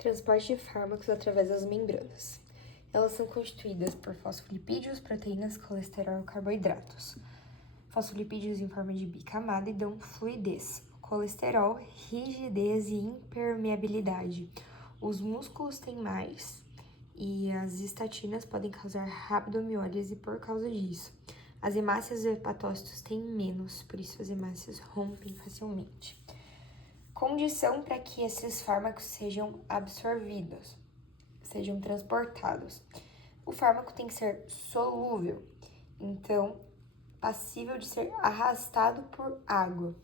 Transporte de fármacos através das membranas. Elas são constituídas por fosfolipídios, proteínas, colesterol e carboidratos. Fosfolipídios em forma de bicamada e dão fluidez. Colesterol, rigidez e impermeabilidade. Os músculos têm mais e as estatinas podem causar rabdomiólise por causa disso. As hemácias e hepatócitos têm menos, por isso as hemácias rompem facilmente. Condição para que esses fármacos sejam absorvidos, sejam transportados. O fármaco tem que ser solúvel, então passível de ser arrastado por água.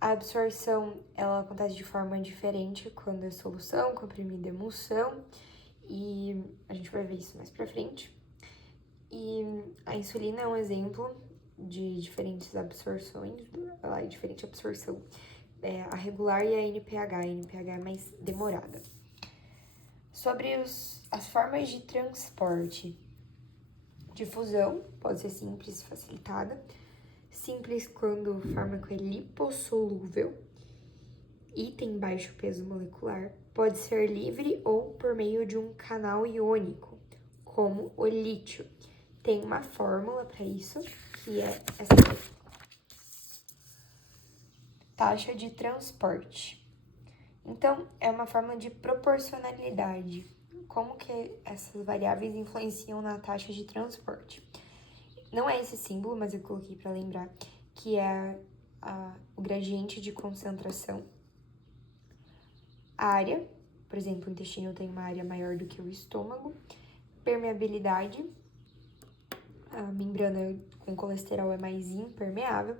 A absorção, ela acontece de forma diferente quando é solução, comprimido, emulsão, e a gente vai ver isso mais pra frente. E a insulina é um exemplo de diferentes absorções, diferente absorção. A regular e a NPH. A NPH é mais demorada. Sobre as formas de transporte. Difusão, pode ser simples e facilitada. Simples quando o fármaco é lipossolúvel e tem baixo peso molecular. Pode ser livre ou por meio de um canal iônico, como o lítio. Tem uma fórmula para isso, que é essa aqui. Taxa de transporte. Então, é uma fórmula de proporcionalidade. Como que essas variáveis influenciam na taxa de transporte? Não é esse símbolo, mas eu coloquei para lembrar, que é o gradiente de concentração. A área, por exemplo, o intestino tem uma área maior do que o estômago. Permeabilidade, a membrana com colesterol é mais impermeável.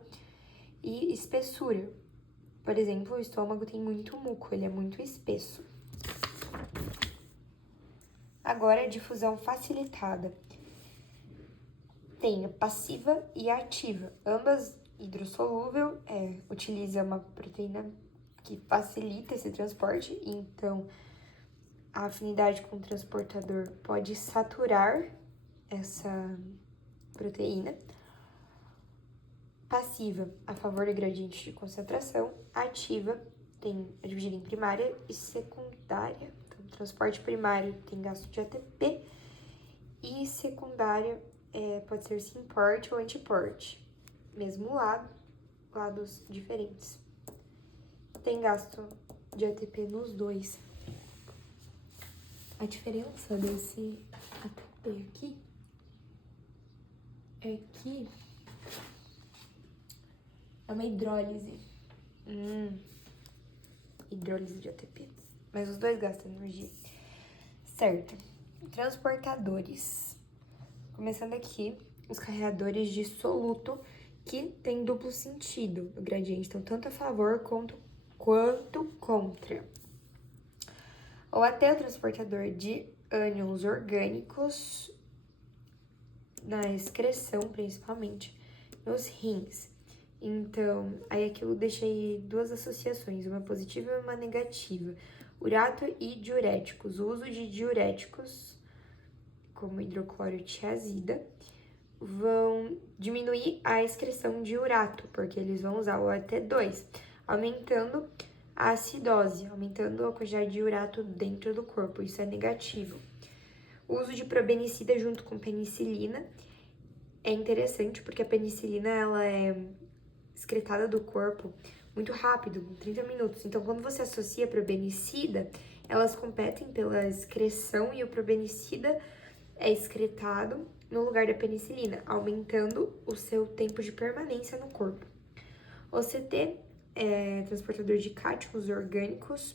E espessura. Por exemplo, o estômago tem muito muco, ele é muito espesso. Agora, difusão facilitada. Tem a passiva e a ativa. Ambas hidrossolúvel, utiliza uma proteína que facilita esse transporte, então a afinidade com o transportador pode saturar essa proteína. Passiva, a favor do gradiente de concentração. Ativa, é dividida em primária e secundária. Então, transporte primário tem gasto de ATP e secundária pode ser sim-porte ou antiporte. Mesmo lado, lados diferentes. Tem gasto de ATP nos dois. A diferença desse ATP aqui é que é uma hidrólise. Hidrólise de ATP. Mas os dois gastam energia. Certo. Transportadores. Começando aqui, os carreadores de soluto, que tem duplo sentido no gradiente. Então, tanto a favor quanto contra. Ou até o transportador de ânions orgânicos, na excreção, principalmente, nos rins. Então, aí aqui eu deixei duas associações, uma positiva e uma negativa. Urato e diuréticos. O uso de diuréticos, como hidroclorotiazida, vão diminuir a excreção de urato, porque eles vão usar o AT2, aumentando a acidose, aumentando a quantidade de urato dentro do corpo. Isso é negativo. O uso de probenicida junto com penicilina é interessante, porque a penicilina, ela é excretada do corpo muito rápido, em 30 minutos. Então, quando você associa probenicida, elas competem pela excreção e o probenicida é excretado no lugar da penicilina, aumentando o seu tempo de permanência no corpo. O CT é transportador de cátions orgânicos,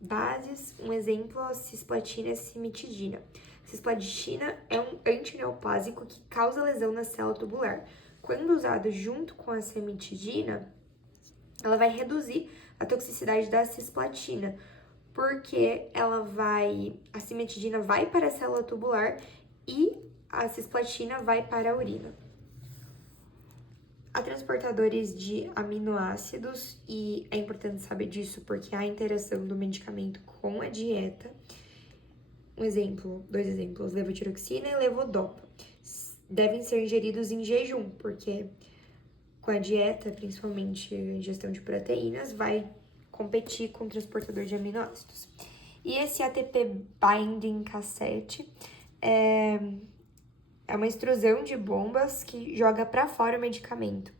bases, um exemplo, a cisplatina e a cimetidina. Cisplatina é um antineoplásico que causa lesão na célula tubular. Quando usado junto com a cimetidina, ela vai reduzir a toxicidade da cisplatina, porque a cimetidina vai para a célula tubular e a cisplatina vai para a urina. Há transportadores de aminoácidos, e é importante saber disso porque há interação do medicamento com a dieta. Dois exemplos, levotiroxina e levodopa. Devem ser ingeridos em jejum, porque com a dieta, principalmente a ingestão de proteínas, vai competir com o transportador de aminoácidos. E esse ATP Binding cassete é uma extrusão de bombas que joga para fora o medicamento.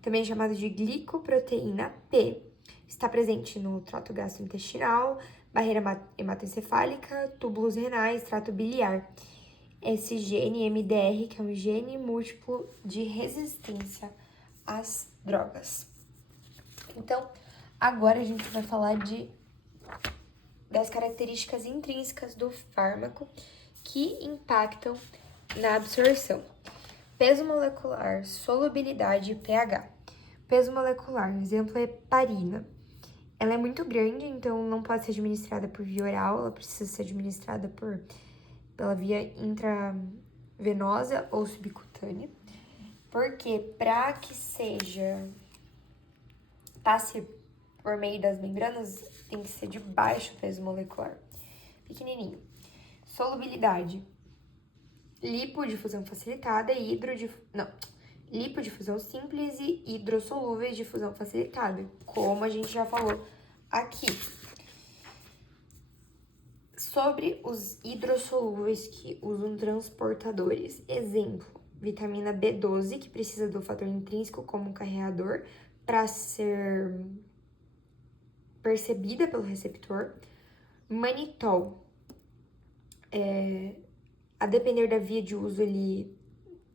Também chamado de glicoproteína P. Está presente no trato gastrointestinal, barreira hematoencefálica, túbulos renais, trato biliar. Esse gene MDR, que é um gene múltiplo de resistência às drogas. Então, agora a gente vai falar das características intrínsecas do fármaco que impactam na absorção. Peso molecular, solubilidade e pH. Peso molecular, um exemplo é heparina. Ela é muito grande, então não pode ser administrada por via oral, ela precisa ser administrada pela via intravenosa ou subcutânea. Porque para que passe por meio das membranas, tem que ser de baixo peso molecular, pequenininho. Solubilidade, lipodifusão facilitada e lipodifusão simples e hidrossolúveis de fusão facilitada, como a gente já falou aqui. Sobre os hidrossolúveis que usam transportadores, exemplo, vitamina B12, que precisa do fator intrínseco como um carreador para ser percebida pelo receptor. Manitol, a depender da via de uso, ele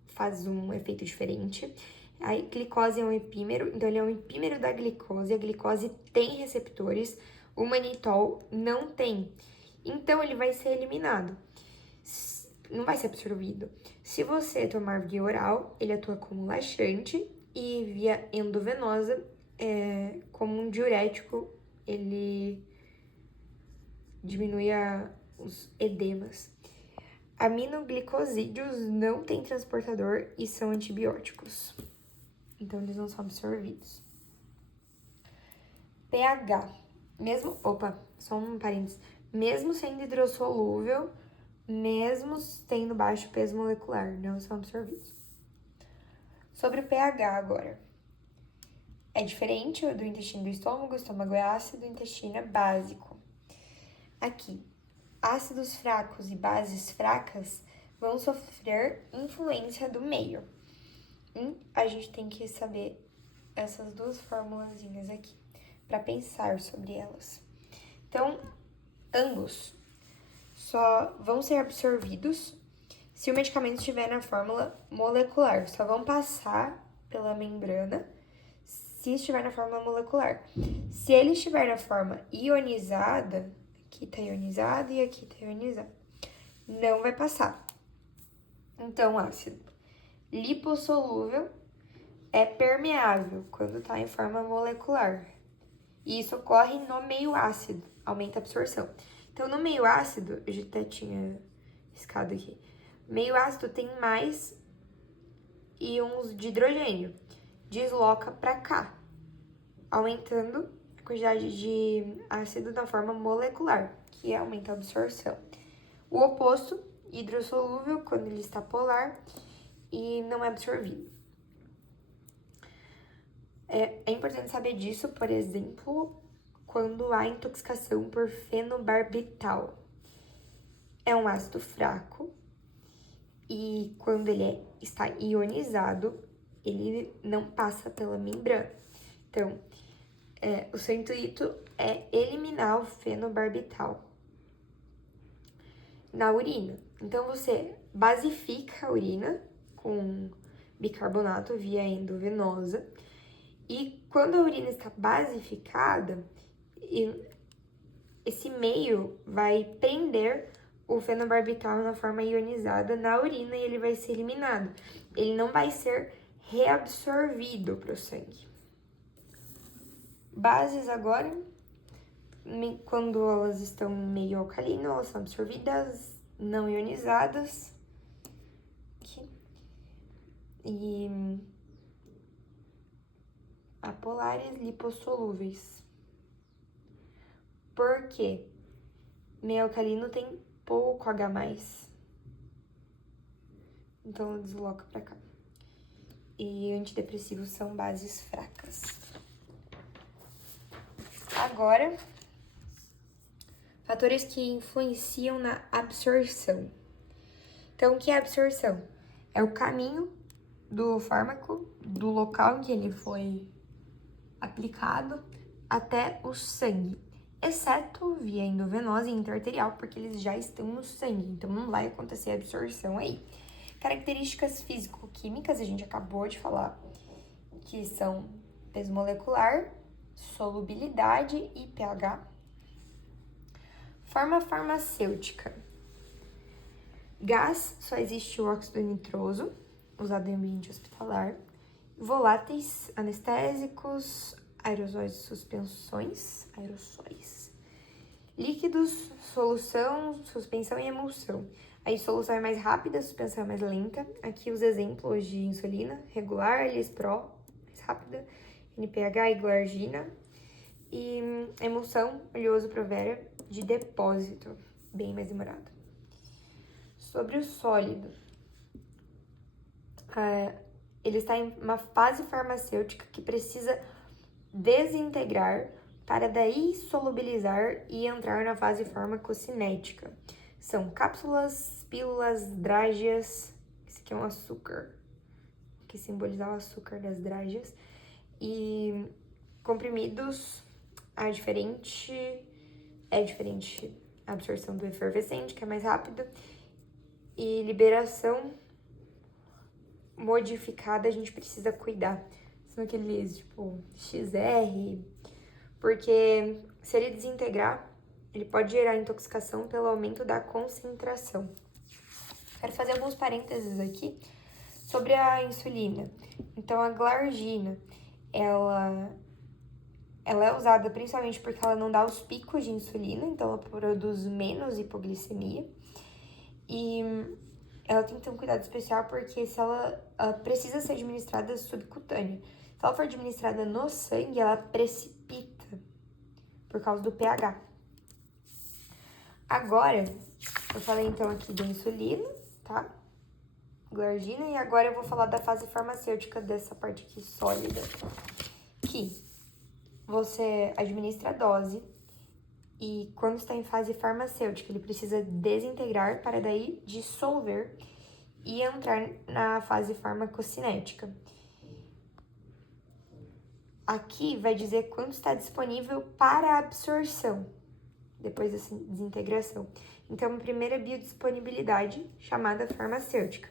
faz um efeito diferente. A glicose é um epímero, então ele é um epímero da glicose. A glicose tem receptores, o manitol não tem. Então, ele vai ser eliminado, não vai ser absorvido. Se você tomar via oral, ele atua como laxante e via endovenosa, como um diurético, ele diminui os edemas. Aminoglicosídeos não têm transportador e são antibióticos, então eles não são absorvidos. pH, só um parênteses, mesmo sendo hidrossolúvel, mesmo tendo baixo peso molecular, não são absorvidos. Sobre o pH agora. É diferente do intestino do estômago, o estômago é ácido, o intestino é básico. Aqui, ácidos fracos e bases fracas vão sofrer influência do meio. E a gente tem que saber essas duas formulazinhas aqui, para pensar sobre elas. Então, ambos só vão ser absorvidos se o medicamento estiver na fórmula molecular. Só vão passar pela membrana se estiver na fórmula molecular. Se ele estiver na forma ionizada, aqui tá ionizado e aqui tá ionizado, não vai passar. Então, ácido lipossolúvel é permeável quando tá em forma molecular. E isso ocorre no meio ácido, aumenta a absorção. Então, no meio ácido, eu já até tinha riscado aqui. Meio ácido tem mais íons de hidrogênio. Desloca para cá, aumentando a quantidade de ácido na forma molecular, que aumenta a absorção. O oposto, hidrossolúvel, quando ele está polar e não é absorvido. É importante saber disso, por exemplo, quando há intoxicação por fenobarbital. É um ácido fraco e quando ele está ionizado, ele não passa pela membrana. Então, o seu intuito é eliminar o fenobarbital na urina. Então, você basifica a urina com bicarbonato via endovenosa. E quando a urina está basificada, esse meio vai prender o fenobarbital na forma ionizada na urina e ele vai ser eliminado. Ele não vai ser reabsorvido para o sangue. Bases agora, quando elas estão meio alcalino, elas são absorvidas, não ionizadas. Aqui. E apolares lipossolúveis. Por quê? Meio alcalino tem pouco H+. Então, ela desloca pra cá. E antidepressivos são bases fracas. Agora, Fatores que influenciam na absorção. Então, o que é absorção? É o caminho do fármaco, do local em que ele foi aplicado, até o sangue, exceto via endovenosa e intraarterial, porque eles já estão no sangue, então não vai acontecer absorção aí. Características físico-químicas, a gente acabou de falar, que são peso molecular, solubilidade e pH. Forma farmacêutica. Gás, só existe o óxido nitroso, usado em ambiente hospitalar. Voláteis, anestésicos, aerosóis e suspensões, aerossóis. Líquidos, solução, suspensão e emulsão. Aí, solução é mais rápida, suspensão é mais lenta. Aqui os exemplos de insulina, regular, Lispro, mais rápida, NPH e glargina. E emulsão, oleoso Provera, de depósito, bem mais demorado. Sobre o sólido, ele está em uma fase farmacêutica que precisa desintegrar para daí solubilizar e entrar na fase farmacocinética. São cápsulas, pílulas, drágeas, esse aqui é um açúcar, que simboliza o açúcar das drágeas, e comprimidos, é diferente a absorção do efervescente, que é mais rápida, e liberação modificada a gente precisa cuidar. São aqueles, tipo, XR, porque se ele desintegrar, ele pode gerar intoxicação pelo aumento da concentração. Quero fazer alguns parênteses aqui sobre a insulina. Então, a glargina, ela é usada principalmente porque ela não dá os picos de insulina, então ela produz menos hipoglicemia. E ela tem que ter um cuidado especial porque se ela precisa ser administrada subcutânea. Se ela for administrada no sangue, ela precipita por causa do pH. Agora, eu falei então aqui da insulina, tá? Glargina, e agora eu vou falar da fase farmacêutica dessa parte aqui sólida. Que você administra a dose e quando está em fase farmacêutica, ele precisa desintegrar para daí dissolver e entrar na fase farmacocinética. Aqui vai dizer quanto está disponível para absorção, depois dessa desintegração. Então, a primeira biodisponibilidade, chamada farmacêutica.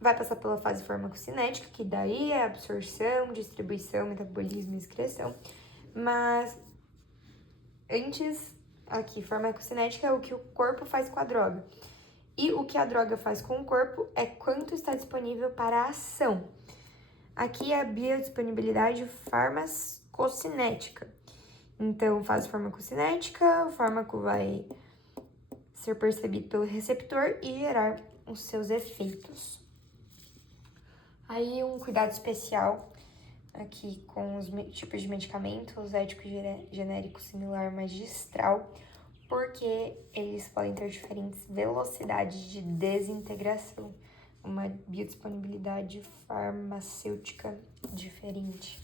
Vai passar pela fase farmacocinética, que daí é absorção, distribuição, metabolismo e excreção. Mas, antes, aqui, farmacocinética é o que o corpo faz com a droga. E o que a droga faz com o corpo é quanto está disponível para a ação. Aqui é a biodisponibilidade farmacocinética. Então, fase farmacocinética, o fármaco vai ser percebido pelo receptor e gerar os seus efeitos. Aí, um cuidado especial aqui com os tipos de medicamentos, ético e genérico similar magistral, porque eles podem ter diferentes velocidades de desintegração, uma biodisponibilidade farmacêutica diferente,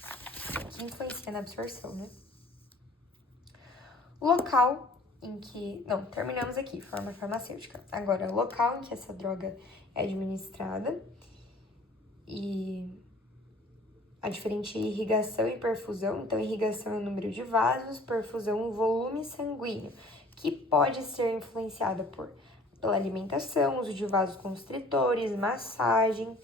que influencia na absorção, né? Local em que... Não, terminamos aqui, forma farmacêutica. Agora, o local em que essa droga é administrada e a diferente irrigação e perfusão. Então, irrigação é o número de vasos, perfusão o volume sanguíneo, que pode ser influenciada pela alimentação, uso de vasoconstritores, massagem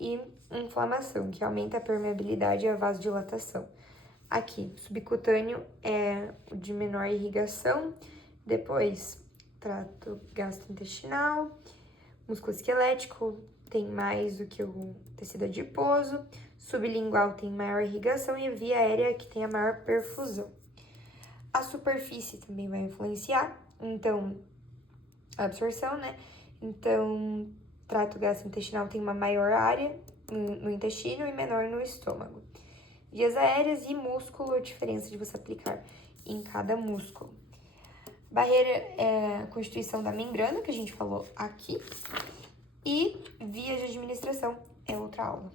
e inflamação, que aumenta a permeabilidade e a vasodilatação. Aqui, subcutâneo é o de menor irrigação, depois trato gastrointestinal, musculoesquelético tem mais do que o tecido adiposo, sublingual tem maior irrigação e via aérea que tem a maior perfusão. A superfície também vai influenciar, então, a absorção, né? Então, trato gastrointestinal tem uma maior área no intestino e menor no estômago. Vias aéreas e músculo, a diferença de você aplicar em cada músculo. Barreira é a constituição da membrana, que a gente falou aqui. E vias de administração é outra aula.